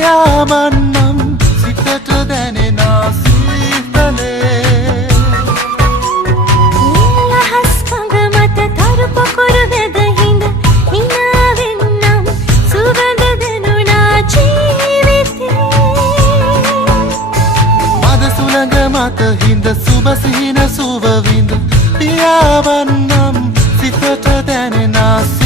පියාමන්නම් සිතට දැනෙනා සීතලේ නිලහස් කඳ මත තරු පොකුරු වැද හිඳ හිනාවෙන්නම් සුවඳ දැනුණා ජීවිතේ මද සුළඟ මත හිඳ සුබ සිහින සුව විඳ පියාවන්නම් සිතට දැනෙනා